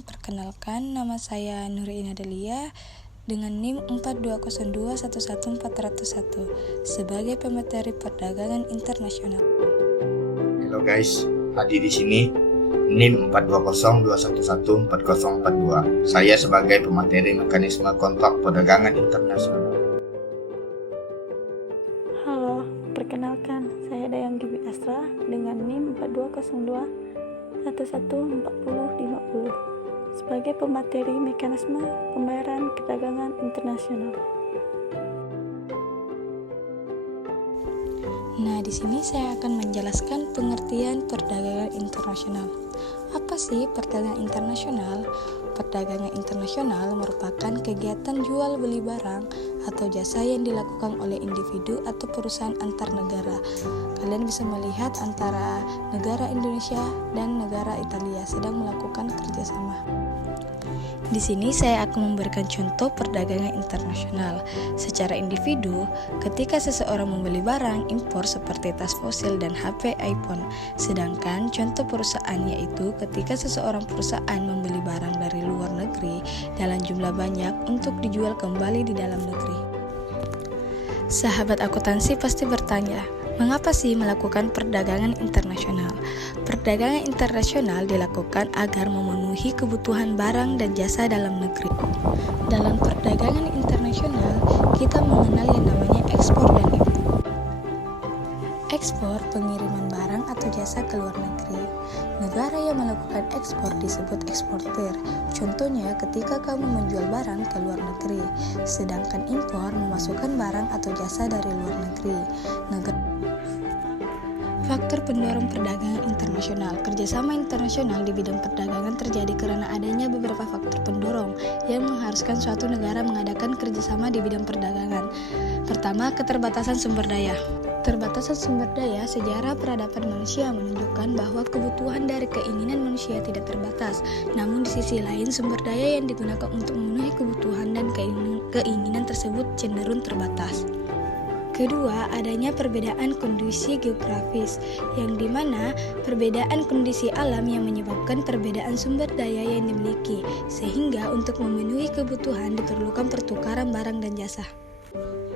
Perkenalkan, nama saya Nuri Inadelia dengan NIM 420211401 sebagai pemateri perdagangan internasional. Halo guys, hadir di sini NIM 420211402. Saya sebagai pemateri mekanisme kontrak perdagangan internasional. Halo, perkenalkan, saya Dayang Gibi Asra dengan NIM 4202114050 sebagai pemateri mekanisme pembayaran perdagangan internasional. Nah, di sini saya akan menjelaskan pengertian perdagangan internasional. Apa sih perdagangan internasional? Perdagangan internasional merupakan kegiatan jual beli barang atau jasa yang dilakukan oleh individu atau perusahaan antar negara. Kalian bisa melihat antara negara Indonesia dan negara Italia sedang melakukan kerjasama. Di sini saya akan memberikan contoh perdagangan internasional. Secara individu, ketika seseorang membeli barang impor seperti tas fosil dan HP iPhone. Sedangkan contoh perusahaan yaitu ketika seseorang perusahaan membeli barang dari luar negeri dalam jumlah banyak untuk dijual kembali di dalam negeri. Sahabat akuntansi pasti bertanya, mengapa sih melakukan perdagangan internasional? Perdagangan internasional dilakukan agar memenuhi kebutuhan barang dan jasa dalam negeri. Dalam perdagangan internasional, kita mengenal yang namanya ekspor dan impor. Ekspor pengiriman barang atau jasa ke luar negeri. Negara yang melakukan ekspor disebut eksportir. Contohnya ketika kamu menjual barang ke luar negeri. Sedangkan impor memasukkan barang atau jasa dari luar negeri. Faktor pendorong perdagangan internasional. Kerjasama internasional di bidang perdagangan terjadi karena adanya beberapa faktor pendorong yang mengharuskan suatu negara mengadakan kerjasama di bidang perdagangan. Pertama, keterbatasan sumber daya. Keterbatasan sumber daya, sejarah peradaban manusia menunjukkan bahwa kebutuhan dari keinginan manusia tidak terbatas. Namun di sisi lain, sumber daya yang digunakan untuk memenuhi kebutuhan dan keinginan tersebut cenderung terbatas. Kedua, adanya perbedaan kondisi geografis, yang dimana perbedaan kondisi alam yang menyebabkan perbedaan sumber daya yang dimiliki, sehingga untuk memenuhi kebutuhan diperlukan pertukaran barang dan jasa.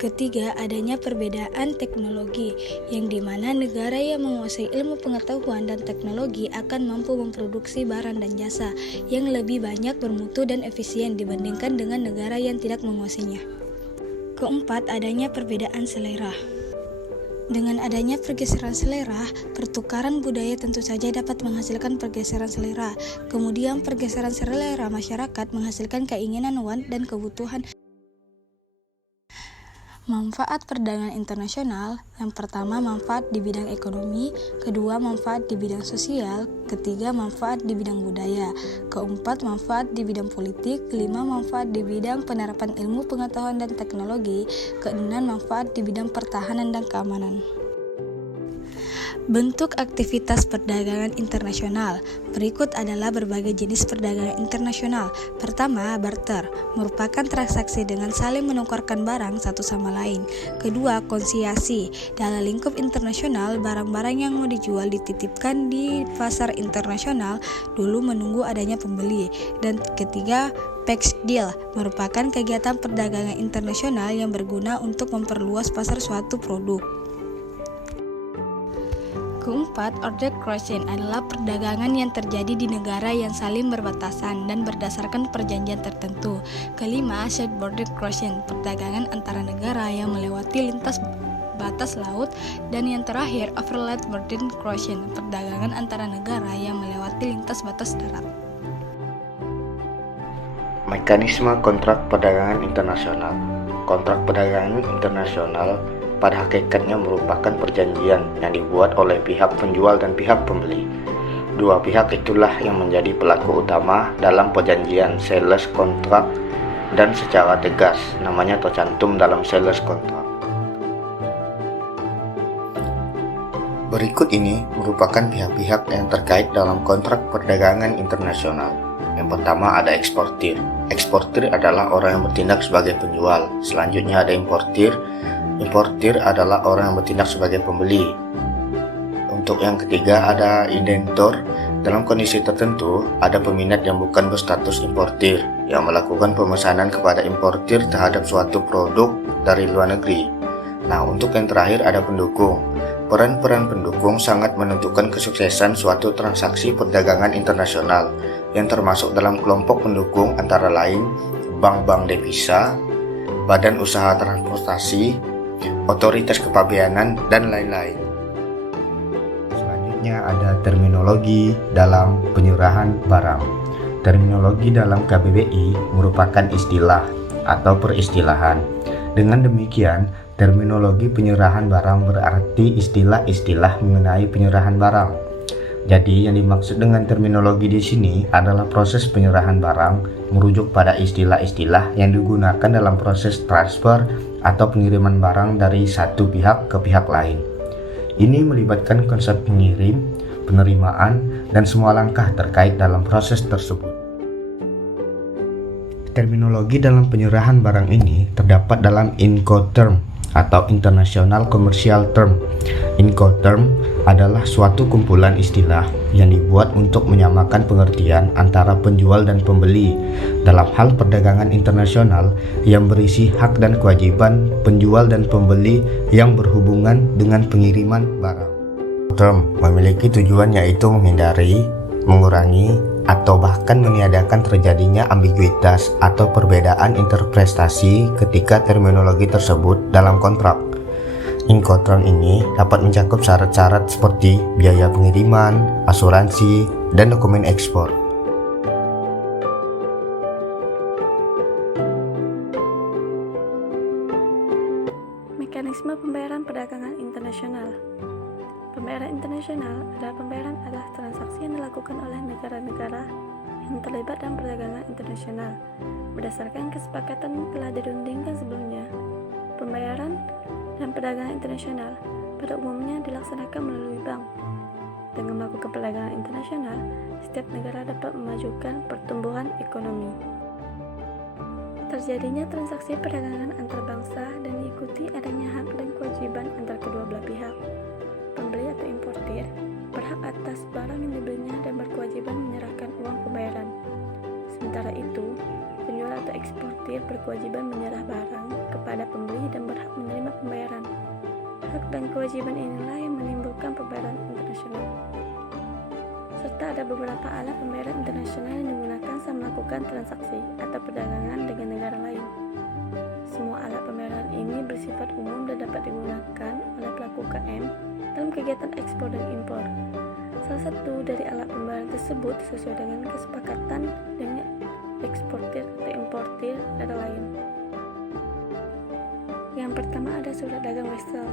Ketiga, adanya perbedaan teknologi, yang dimana negara yang menguasai ilmu pengetahuan dan teknologi akan mampu memproduksi barang dan jasa yang lebih banyak bermutu dan efisien dibandingkan dengan negara yang tidak menguasainya. Keempat, adanya perbedaan selera. Dengan adanya pergeseran selera, pertukaran budaya tentu saja dapat menghasilkan pergeseran selera. Kemudian pergeseran selera masyarakat menghasilkan keinginan want dan kebutuhan. Manfaat perdagangan internasional, yang pertama manfaat di bidang ekonomi, kedua manfaat di bidang sosial, ketiga manfaat di bidang budaya, keempat manfaat di bidang politik, kelima manfaat di bidang penerapan ilmu pengetahuan dan teknologi, keenam manfaat di bidang pertahanan dan keamanan. Bentuk aktivitas perdagangan internasional. Berikut adalah berbagai jenis perdagangan internasional. Pertama, barter, merupakan transaksi dengan saling menukarkan barang satu sama lain. Kedua, konsiasi. Dalam lingkup internasional, barang-barang yang mau dijual dititipkan di pasar internasional dulu menunggu adanya pembeli. Dan ketiga, package deal, merupakan kegiatan perdagangan internasional yang berguna untuk memperluas pasar suatu produk. Keempat, order crossing adalah perdagangan yang terjadi di negara yang saling berbatasan dan berdasarkan perjanjian tertentu. Kelima, short border crossing, perdagangan antara negara yang melewati lintas batas laut. Dan yang terakhir, overland border crossing, perdagangan antara negara yang melewati lintas batas darat. Mekanisme kontrak perdagangan internasional. Kontrak perdagangan internasional pada hakikatnya merupakan perjanjian yang dibuat oleh pihak penjual dan pihak pembeli. Dua pihak itulah yang menjadi pelaku utama dalam perjanjian sales contract dan secara tegas namanya tercantum dalam sales contract. Berikut ini merupakan pihak-pihak yang terkait dalam kontrak perdagangan internasional. Yang pertama ada eksportir. Eksportir adalah orang yang bertindak sebagai penjual. Selanjutnya ada importir. Importir adalah orang yang bertindak sebagai pembeli. Untuk yang ketiga ada indentur. Dalam kondisi tertentu, ada peminat yang bukan berstatus importir yang melakukan pemesanan kepada importir terhadap suatu produk dari luar negeri. Nah, untuk yang terakhir ada pendukung. Peran-peran pendukung sangat menentukan kesuksesan suatu transaksi perdagangan internasional yang termasuk dalam kelompok pendukung antara lain bank-bank devisa, badan usaha transportasi, otoritas kepabeanan, dan lain-lain. Selanjutnya ada terminologi dalam penyerahan barang. Terminologi dalam KBBI merupakan istilah atau peristilahan. Dengan demikian, terminologi penyerahan barang berarti istilah-istilah mengenai penyerahan barang. Jadi, yang dimaksud dengan terminologi di sini adalah proses penyerahan barang merujuk pada istilah-istilah yang digunakan dalam proses transfer atau pengiriman barang dari satu pihak ke pihak lain. Ini melibatkan konsep pengirim, penerimaan, dan semua langkah terkait dalam proses tersebut. Terminologi dalam penyerahan barang ini terdapat dalam Incoterm atau International Commercial Term. Incoterm adalah suatu kumpulan istilah yang dibuat untuk menyamakan pengertian antara penjual dan pembeli dalam hal perdagangan internasional yang berisi hak dan kewajiban penjual dan pembeli yang berhubungan dengan pengiriman barang. Term memiliki tujuan yaitu menghindari, mengurangi, atau bahkan meniadakan terjadinya ambiguitas atau perbedaan interpretasi ketika terminologi tersebut dalam kontrak. Incoterm ini dapat mencakup syarat-syarat seperti biaya pengiriman, asuransi, dan dokumen ekspor. Mekanisme pembayaran perdagangan internasional. Pembayaran internasional adalah pembayaran atas transaksi yang dilakukan oleh negara-negara yang terlibat dalam perdagangan internasional berdasarkan kesepakatan yang telah dirundingkan sebelumnya. Pembayaran dan perdagangan internasional pada umumnya dilaksanakan melalui bank. Dengan melakukan perdagangan internasional, setiap negara dapat memajukan pertumbuhan ekonomi. Terjadinya transaksi perdagangan antar bangsa dan diikuti adanya hak dan kewajiban antar kedua belah pihak. Pembeli atau importir berhak atas barang yang dibelinya dan berkewajiban menyerahkan uang pembayaran. Sementara itu, penjual atau eksportir berkewajiban menyerah barang kepada pembeli dan berhak menerima pembayaran. Hak dan kewajiban inilah yang menimbulkan pembayaran internasional. Serta ada beberapa alat pembayaran internasional yang digunakan saat melakukan transaksi atau perdagangan dengan negara lain. Semua alat pembayaran ini bersifat umum dan dapat digunakan oleh pelaku UKM dalam kegiatan ekspor dan impor. Salah satu dari alat pembayaran tersebut sesuai dengan kesepakatan dengan eksportir atau importir negara lain. Yang pertama ada surat dagang wesel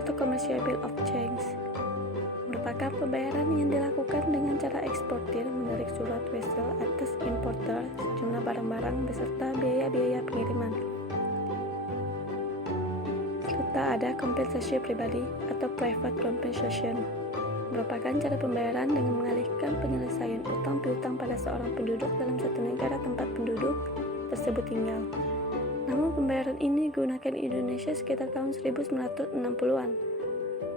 atau commercial bill of exchange. Merupakan pembayaran yang dilakukan dengan cara eksportir menarik surat wesel atas importer sejumlah barang-barang beserta biaya-biaya pengiriman. Serta ada kompensasi pribadi atau private compensation. Merupakan cara pembayaran dengan mengalihkan penyelesaian utang piutang pada seorang penduduk dalam satu negara tempat penduduk tersebut tinggal. Namun pembayaran ini digunakan di Indonesia sekitar tahun 1960-an.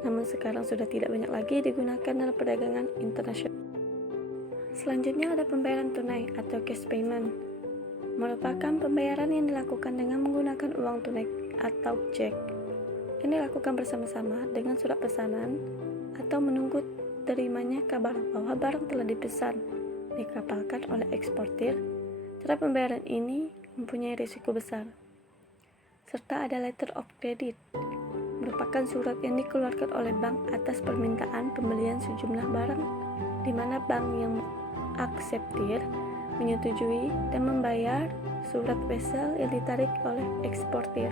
Namun sekarang sudah tidak banyak lagi digunakan dalam perdagangan internasional. Selanjutnya ada pembayaran tunai atau cash payment. Merupakan pembayaran yang dilakukan dengan menggunakan uang tunai atau cek. Ini dilakukan bersama-sama dengan surat pesanan atau menunggu terimanya kabar bahwa barang telah dipesan, dikapalkan oleh eksportir. Cara pembayaran ini mempunyai risiko besar. Serta ada letter of credit, merupakan surat yang dikeluarkan oleh bank atas permintaan pembelian sejumlah barang, di mana bank yang akseptir menyetujui dan membayar surat wesel yang ditarik oleh eksportir.